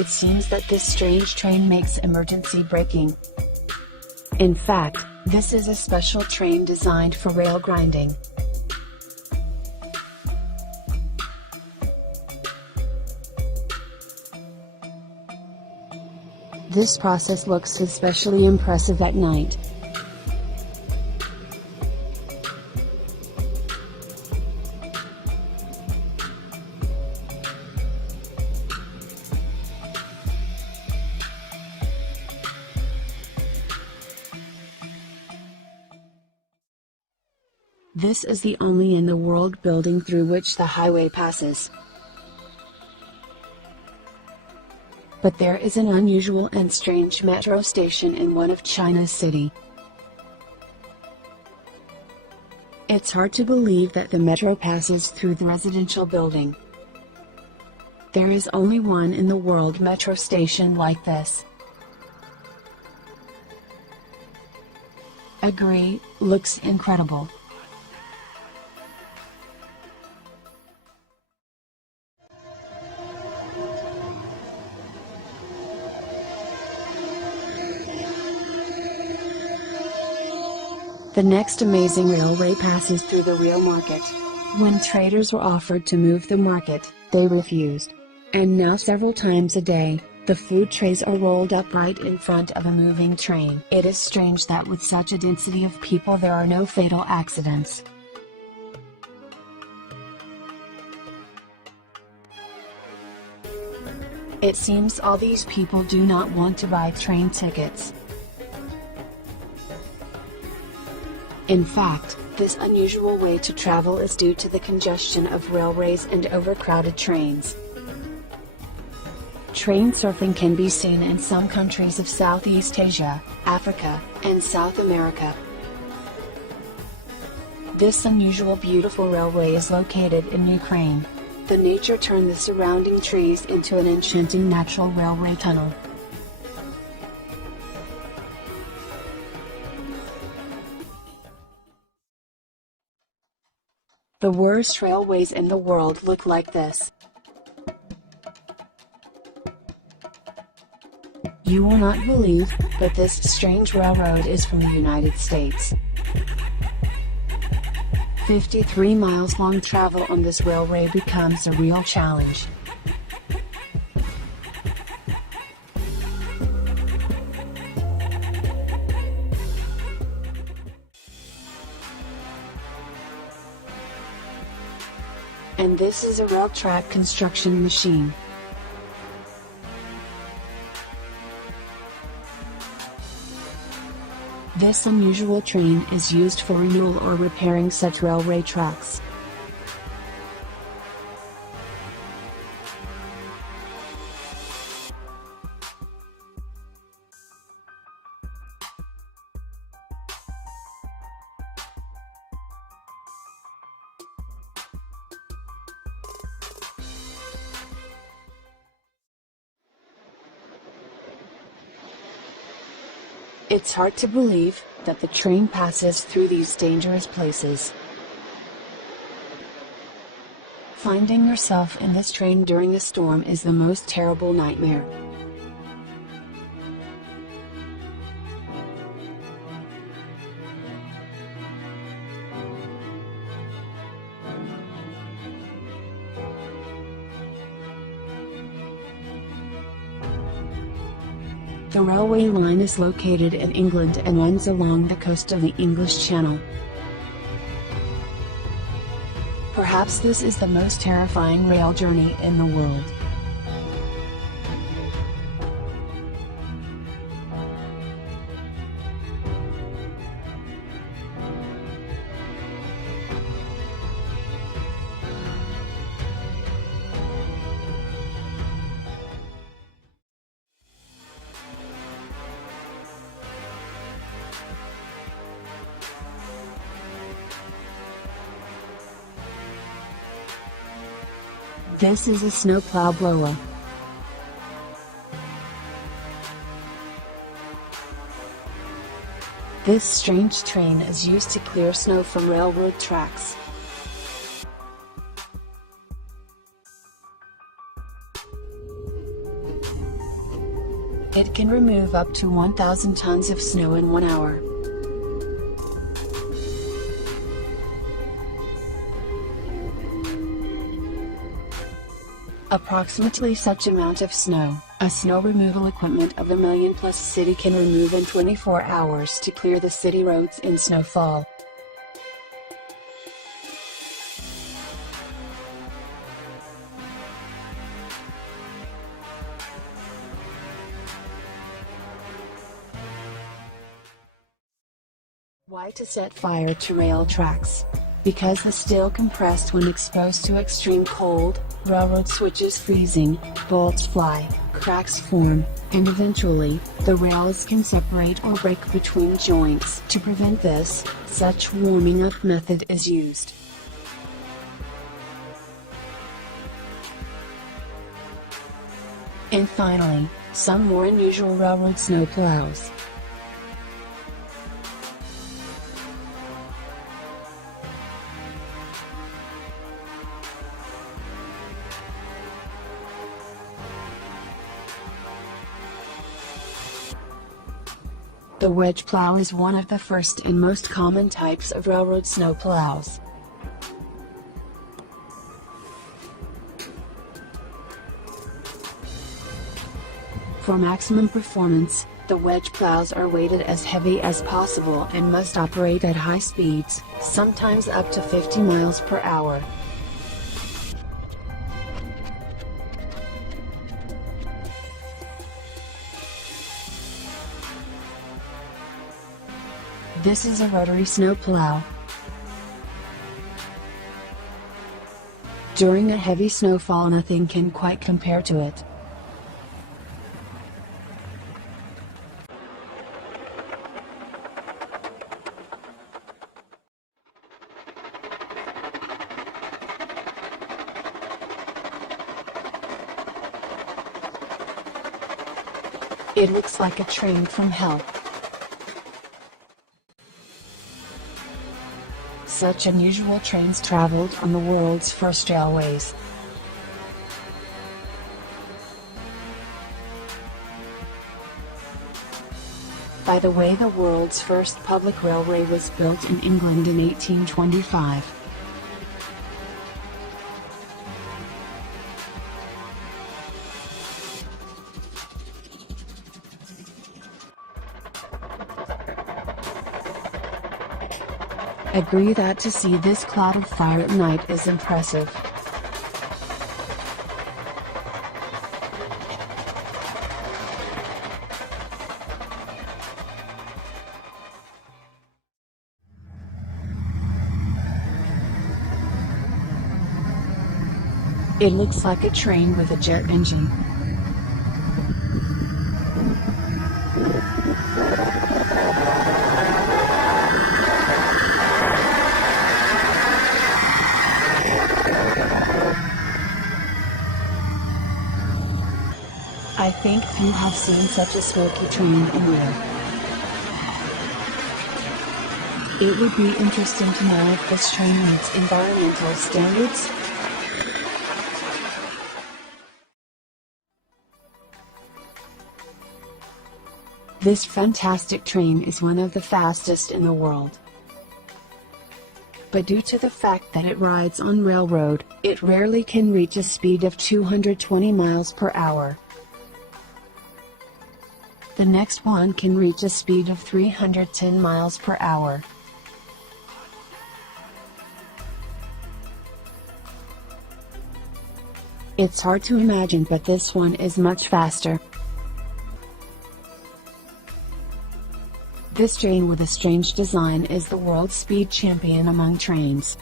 It seems that this strange train makes emergency braking. In fact, this is a special train designed for rail grinding. This process looks especially impressive at night. This is the only in the world building through which the highway passes. But there is an unusual and strange metro station in one of China's cities. It's hard to believe that the metro passes through the residential building. There is only one in the world metro station like this. Agree, looks incredible. The next amazing railway passes through the real market. When traders were offered to move the market, they refused. And now several times a day, the food trays are rolled up right in front of a moving train. It is strange that with such a density of people there are no fatal accidents. It seems all these people do not want to buy train tickets. In fact, this unusual way to travel is due to the congestion of railways and overcrowded trains. Train surfing can be seen in some countries of Southeast Asia, Africa, and South America. This unusual beautiful railway is located in Ukraine. The nature turned the surrounding trees into an enchanting natural railway tunnel. The worst railways in the world look like this. You will not believe, but this strange railroad is from the United States. 53 miles long travel on this railway becomes a real challenge. And this is a rail track construction machine. This unusual train is used for renewal or repairing such railway tracks. It's hard to believe that the train passes through these dangerous places. Finding yourself in this train during a storm is the most terrible nightmare. The railway line is located in England and runs along the coast of the English Channel. Perhaps this is the most terrifying rail journey in the world. This is a snowplow blower. This strange train is used to clear snow from railroad tracks. It can remove up to 1,000 tons of snow in 1 hour. Approximately such amount of snow, a snow removal equipment of 1 million plus city can remove in 24 hours to clear the city roads in snowfall. Why to set fire to rail tracks? Because the steel compressed when exposed to extreme cold, railroad switches freezing, bolts fly, cracks form, and eventually, the rails can separate or break between joints. To prevent this, such warming up method is used. And finally, some more unusual railroad snow plows. The wedge plow is one of the first and most common types of railroad snow plows. For maximum performance, the wedge plows are weighted as heavy as possible and must operate at high speeds, sometimes up to 50 miles per hour. This is a rotary snow plow. During a heavy snowfall, nothing can quite compare to it. It looks like a train from hell. Such unusual trains traveled on the world's first railways. By the way, the world's first public railway was built in England in 1825. Agree that to see this cloud of fire at night is impressive. It looks like a train with a jet engine. I think few have seen such a smoky train in real. It would be interesting to know if this train meets environmental standards. This fantastic train is one of the fastest in the world. But due to the fact that it rides on railroad, it rarely can reach a speed of 220 miles per hour. The next one can reach a speed of 310 miles per hour. It's hard to imagine, but this one is much faster. This train with a strange design is the world speed champion among trains.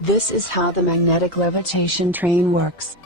This is how the magnetic levitation train works.